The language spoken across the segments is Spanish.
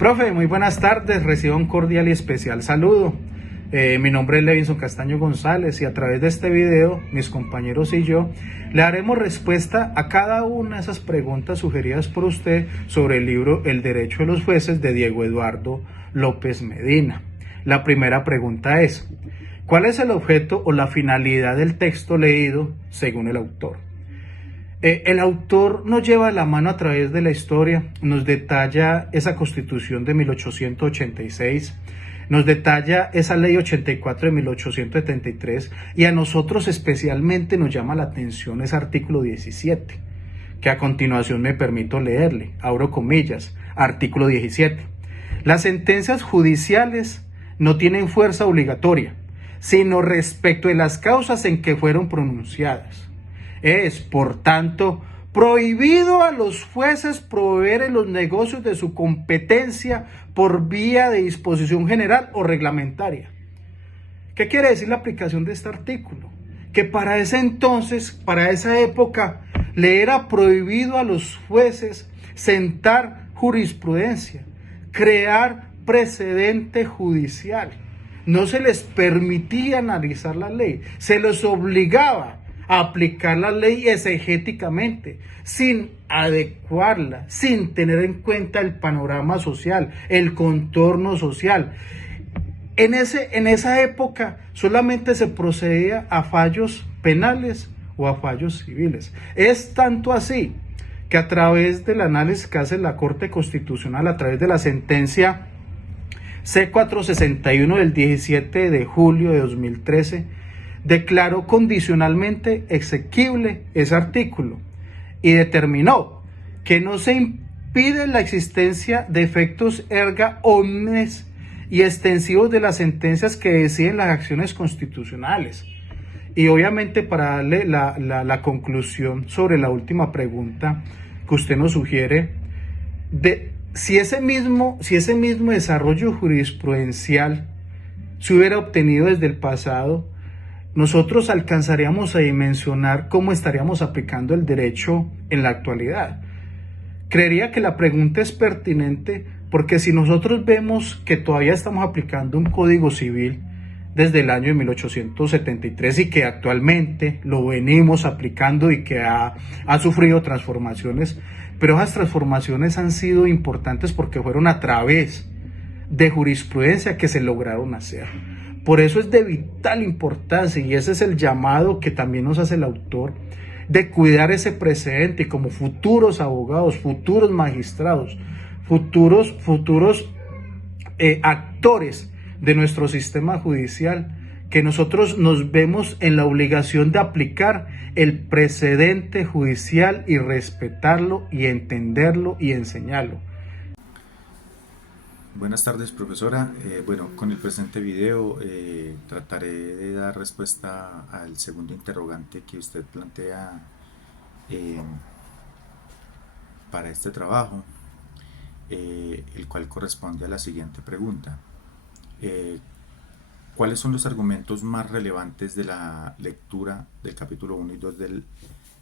Profe, muy buenas tardes, reciba un cordial y especial saludo. Mi nombre es Levinson Castaño González y a través de este video, mis compañeros y yo, le daremos respuesta a cada una de esas preguntas sugeridas por usted sobre el libro El Derecho de los Jueces de Diego Eduardo López Medina. La primera pregunta es, ¿cuál es el objeto o la finalidad del texto leído según el autor? El autor nos lleva de la mano a través de la historia, nos detalla esa constitución de 1886, nos detalla esa ley 84 de 1873 y a nosotros especialmente nos llama la atención ese artículo 17, que a continuación me permito leerle, abro comillas, artículo 17. Las sentencias judiciales no tienen fuerza obligatoria, sino respecto de las causas en que fueron pronunciadas. Es, por tanto, prohibido a los jueces proveer en los negocios de su competencia por vía de disposición general o reglamentaria. ¿Qué quiere decir la aplicación de este artículo? Que para ese entonces, para esa época, le era prohibido a los jueces sentar jurisprudencia, crear precedente judicial. No se les permitía analizar la ley, se les obligaba a aplicar la ley exegéticamente, sin adecuarla, sin tener en cuenta el panorama social, el contorno social. En esa época solamente se procedía a fallos penales o a fallos civiles. Es tanto así que a través del análisis que hace la Corte Constitucional, a través de la sentencia C461 del 17 de julio de 2013, declaró condicionalmente exequible ese artículo y determinó que no se impide la existencia de efectos erga omnes y extensivos de las sentencias que deciden las acciones constitucionales. Y obviamente para darle la conclusión sobre la última pregunta que usted nos sugiere, si ese mismo desarrollo jurisprudencial se hubiera obtenido desde el pasado, nosotros alcanzaríamos a dimensionar cómo estaríamos aplicando el derecho en la actualidad. Creería que la pregunta es pertinente porque si nosotros vemos que todavía estamos aplicando un código civil desde el año de 1873 y que actualmente lo venimos aplicando y que ha sufrido transformaciones, pero esas transformaciones han sido importantes porque fueron a través de jurisprudencia que se lograron hacer. Por eso es de vital importancia, y ese es el llamado que también nos hace el autor, de cuidar ese precedente y como futuros abogados, futuros magistrados, futuros actores de nuestro sistema judicial, que nosotros nos vemos en la obligación de aplicar el precedente judicial y respetarlo y entenderlo y enseñarlo. Buenas tardes, profesora. Bueno, con el presente video trataré de dar respuesta al segundo interrogante que usted plantea para este trabajo, el cual corresponde a la siguiente pregunta. ¿Cuáles son los argumentos más relevantes de la lectura del capítulo 1 y 2 del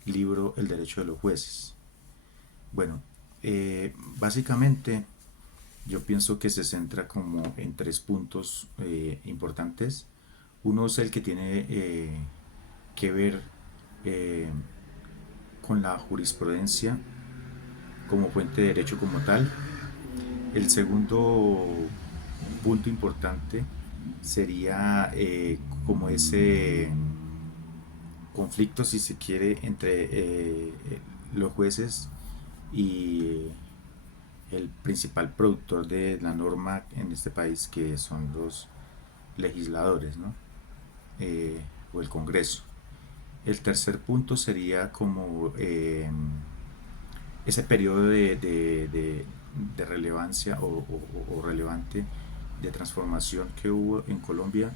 libro El Derecho de los Jueces? Bueno, básicamente yo pienso que se centra como en tres puntos importantes. Uno es el que tiene que ver con la jurisprudencia como fuente de derecho como tal. El segundo punto importante sería como ese conflicto, si se quiere, entre los jueces y el principal productor de la norma en este país, que son los legisladores, ¿no? O el Congreso. El tercer punto sería como ese periodo de relevancia o relevante de transformación que hubo en Colombia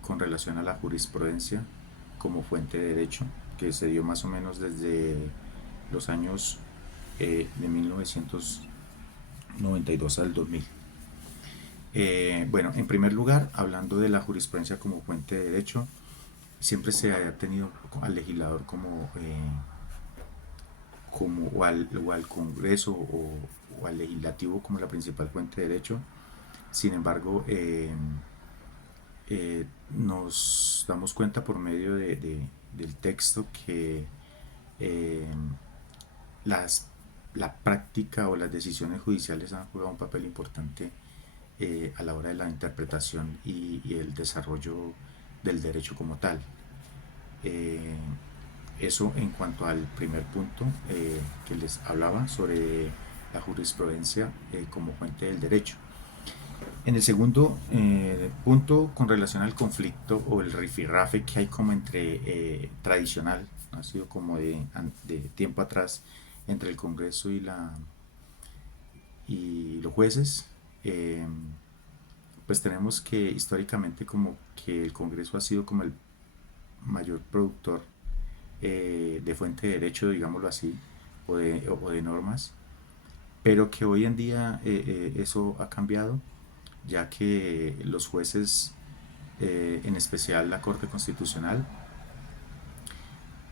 con relación a la jurisprudencia como fuente de derecho, que se dio más o menos desde los años de 1992 al 2000. Bueno, en primer lugar, hablando de la jurisprudencia como fuente de derecho, siempre se ha tenido al legislador o al Congreso o al legislativo como la principal fuente de derecho. Sin embargo, nos damos cuenta por medio del texto que eh, las, la práctica o las decisiones judiciales han jugado un papel importante a la hora de la interpretación y el desarrollo del derecho como tal. Eh, Eso en cuanto al primer punto que les hablaba sobre la jurisprudencia como fuente del derecho. En el segundo punto, con relación al conflicto o el rifirrafe que hay como entre tradicional, ha sido como de tiempo atrás, entre el Congreso y los jueces, eh, pues tenemos que históricamente como que el Congreso ha sido como el mayor productor de fuente de derecho, digámoslo así, o de normas, pero que hoy en día eso ha cambiado, ya que los jueces, en especial la Corte Constitucional,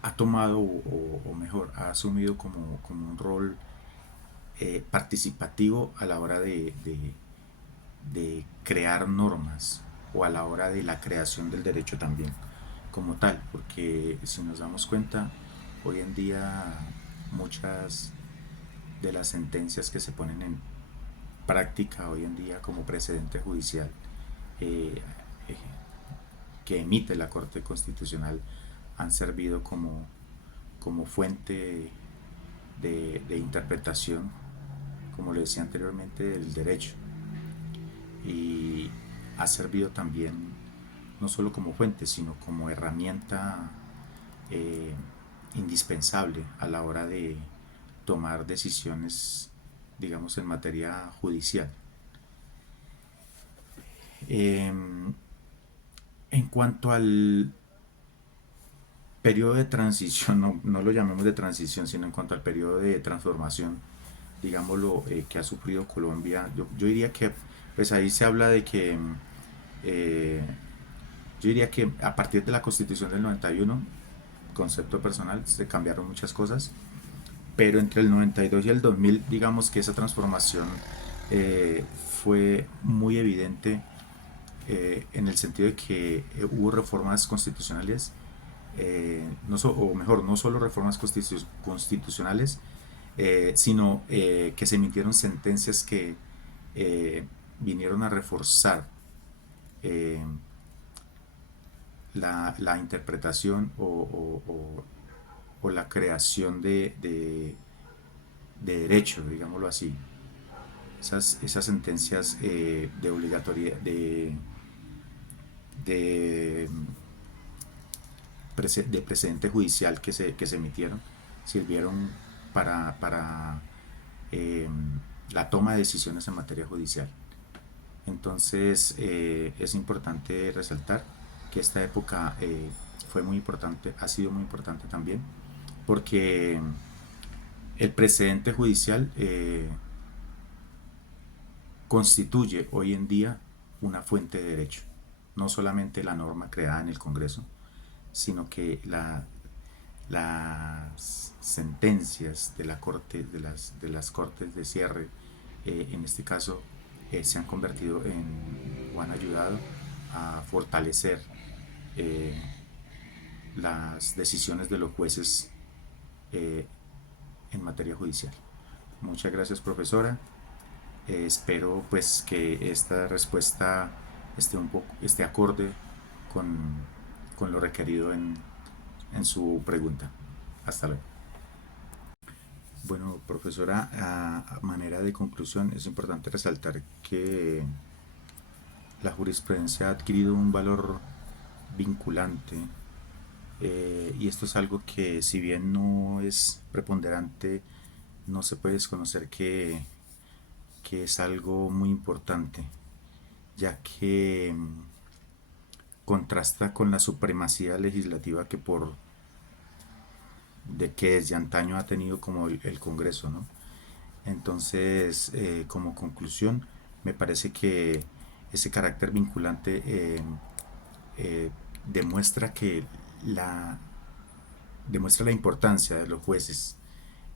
ha tomado, o mejor, ha asumido como un rol participativo a la hora de crear normas o a la hora de la creación del derecho también como tal, porque si nos damos cuenta, hoy en día muchas de las sentencias que se ponen en práctica hoy en día como precedente judicial eh, eh, que emite la Corte Constitucional han servido como fuente de interpretación, como le decía anteriormente, del derecho, y ha servido también no solo como fuente, sino como herramienta eh, indispensable a la hora de tomar decisiones, digamos, en materia judicial. Eh, en cuanto al periodo de transición, no lo llamemos de transición, sino en cuanto al periodo de transformación, digámoslo, que ha sufrido Colombia, yo diría que pues ahí se habla de que eh, yo diría que a partir de la Constitución del 91, concepto personal, se cambiaron muchas cosas, pero entre el 92 y el 2000, digamos que esa transformación eh, fue muy evidente en el sentido de que hubo reformas constitucionales, o mejor, no solo reformas constitucionales, sino que se emitieron sentencias que vinieron a reforzar eh, la interpretación o la creación de derecho, digámoslo así. Esas sentencias de obligatoria de, de precedente judicial que se emitieron sirvieron para eh, la toma de decisiones en materia judicial. Entonces es importante resaltar que esta época fue muy importante, ha sido muy importante también, porque el precedente judicial constituye hoy en día una fuente de derecho, no solamente la norma creada en el Congreso, sino que las sentencias de la corte, de las cortes de cierre, en este caso, se han convertido o han ayudado a fortalecer eh, las decisiones de los jueces eh, en materia judicial. Muchas gracias, profesora. Espero pues que esta respuesta esté acorde con, con lo requerido en su pregunta. Hasta luego. Bueno, profesora, a manera de conclusión es importante resaltar que la jurisprudencia ha adquirido un valor vinculante, y esto es algo que, si bien no es preponderante, no se puede desconocer que es algo muy importante, ya que contrasta con la supremacía legislativa que desde antaño ha tenido como el Congreso, ¿no? Entonces, como conclusión, me parece que ese carácter vinculante eh, demuestra que la demuestra la importancia de los jueces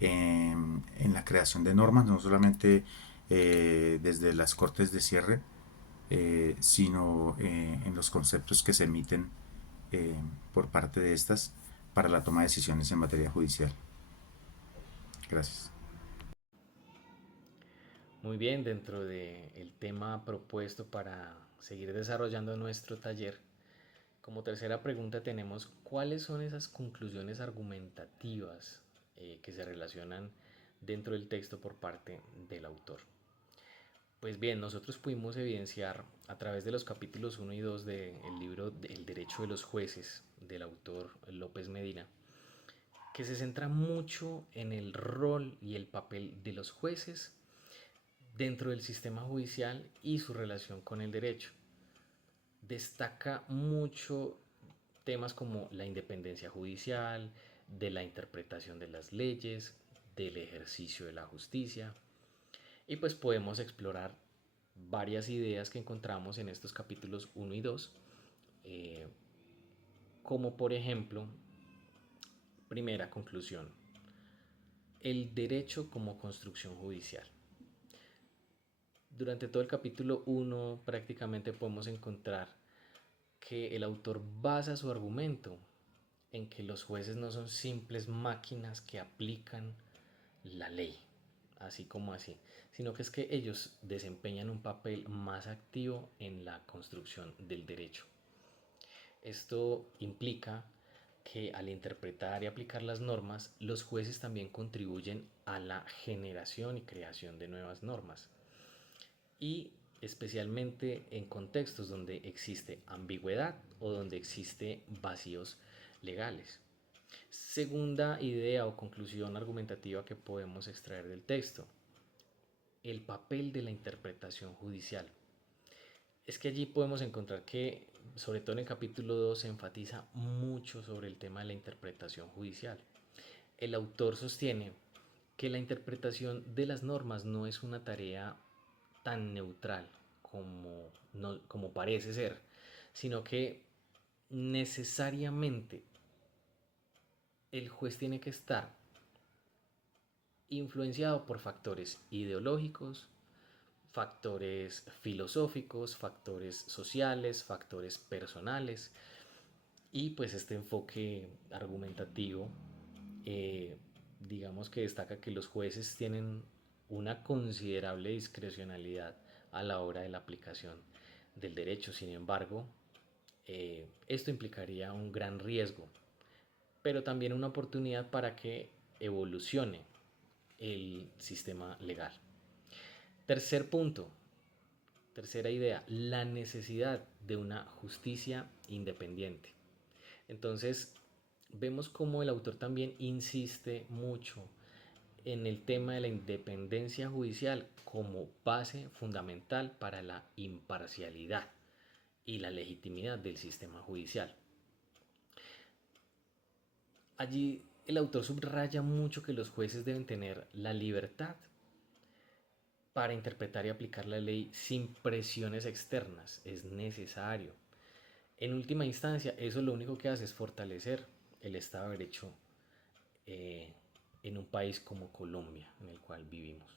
en la creación de normas, no solamente desde las cortes de cierre, sino en los conceptos que se emiten por parte de estas para la toma de decisiones en materia judicial. Gracias. Muy bien, dentro del tema propuesto para seguir desarrollando nuestro taller, como tercera pregunta tenemos cuáles son esas conclusiones argumentativas que se relacionan dentro del texto por parte del autor. Pues bien, nosotros pudimos evidenciar a través de los capítulos 1 y 2 del libro El derecho de los jueces del autor López Medina, que se centra mucho en el rol y el papel de los jueces dentro del sistema judicial y su relación con el derecho. Destaca mucho temas como la independencia judicial, de la interpretación de las leyes, del ejercicio de la justicia. Y pues podemos explorar varias ideas que encontramos en estos capítulos 1 y 2, eh, como por ejemplo, primera conclusión, el derecho como construcción judicial. Durante todo el capítulo 1 prácticamente podemos encontrar que el autor basa su argumento en que los jueces no son simples máquinas que aplican la ley, así como así, sino que es que ellos desempeñan un papel más activo en la construcción del derecho. Esto implica que al interpretar y aplicar las normas, los jueces también contribuyen a la generación y creación de nuevas normas. Y especialmente en contextos donde existe ambigüedad o donde existe vacíos legales. Segunda idea o conclusión argumentativa que podemos extraer del texto, el papel de la interpretación judicial. Es que allí podemos encontrar que, sobre todo en el capítulo 2, se enfatiza mucho sobre el tema de la interpretación judicial. El autor sostiene que la interpretación de las normas no es una tarea tan neutral como, no, como parece ser, sino que necesariamente el juez tiene que estar influenciado por factores ideológicos, factores filosóficos, factores sociales, factores personales y pues este enfoque argumentativo eh, digamos que destaca que los jueces tienen una considerable discrecionalidad a la hora de la aplicación del derecho. Sin embargo, esto implicaría un gran riesgo, pero también una oportunidad para que evolucione el sistema legal. Tercer punto, tercera idea, la necesidad de una justicia independiente. Entonces, vemos cómo el autor también insiste mucho en el tema de la independencia judicial como base fundamental para la imparcialidad y la legitimidad del sistema judicial. Allí el autor subraya mucho que los jueces deben tener la libertad para interpretar y aplicar la ley sin presiones externas. Es necesario. En última instancia, eso lo único que hace es fortalecer el Estado de Derecho eh, en un país como Colombia, en el cual vivimos.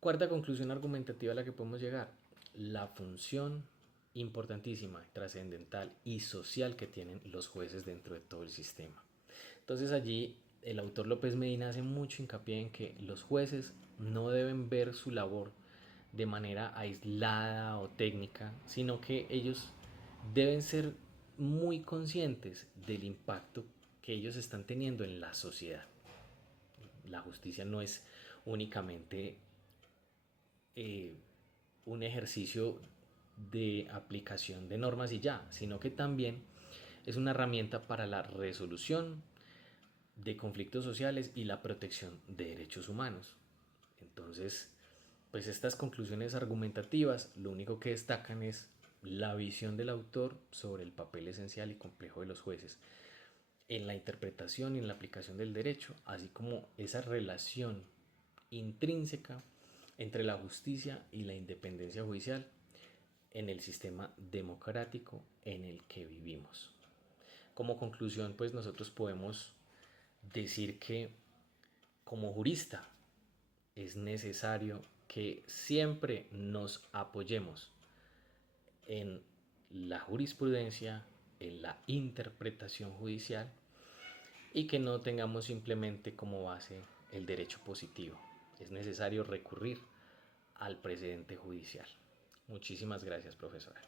Cuarta conclusión argumentativa a la que podemos llegar, la función importantísima, trascendental y social que tienen los jueces dentro de todo el sistema. Entonces allí el autor López Medina hace mucho hincapié en que los jueces no deben ver su labor de manera aislada o técnica, sino que ellos deben ser muy conscientes del impacto que ellos están teniendo en la sociedad. La justicia no es únicamente eh, un ejercicio de aplicación de normas y ya, sino que también es una herramienta para la resolución de conflictos sociales y la protección de derechos humanos. Entonces, pues estas conclusiones argumentativas lo único que destacan es la visión del autor sobre el papel esencial y complejo de los jueces en la interpretación y en la aplicación del derecho, así como esa relación intrínseca entre la justicia y la independencia judicial en el sistema democrático en el que vivimos. Como conclusión, pues nosotros podemos decir que como jurista es necesario que siempre nos apoyemos en la jurisprudencia, en la interpretación judicial y que no tengamos simplemente como base el derecho positivo. Es necesario recurrir al precedente judicial. Muchísimas gracias, profesora.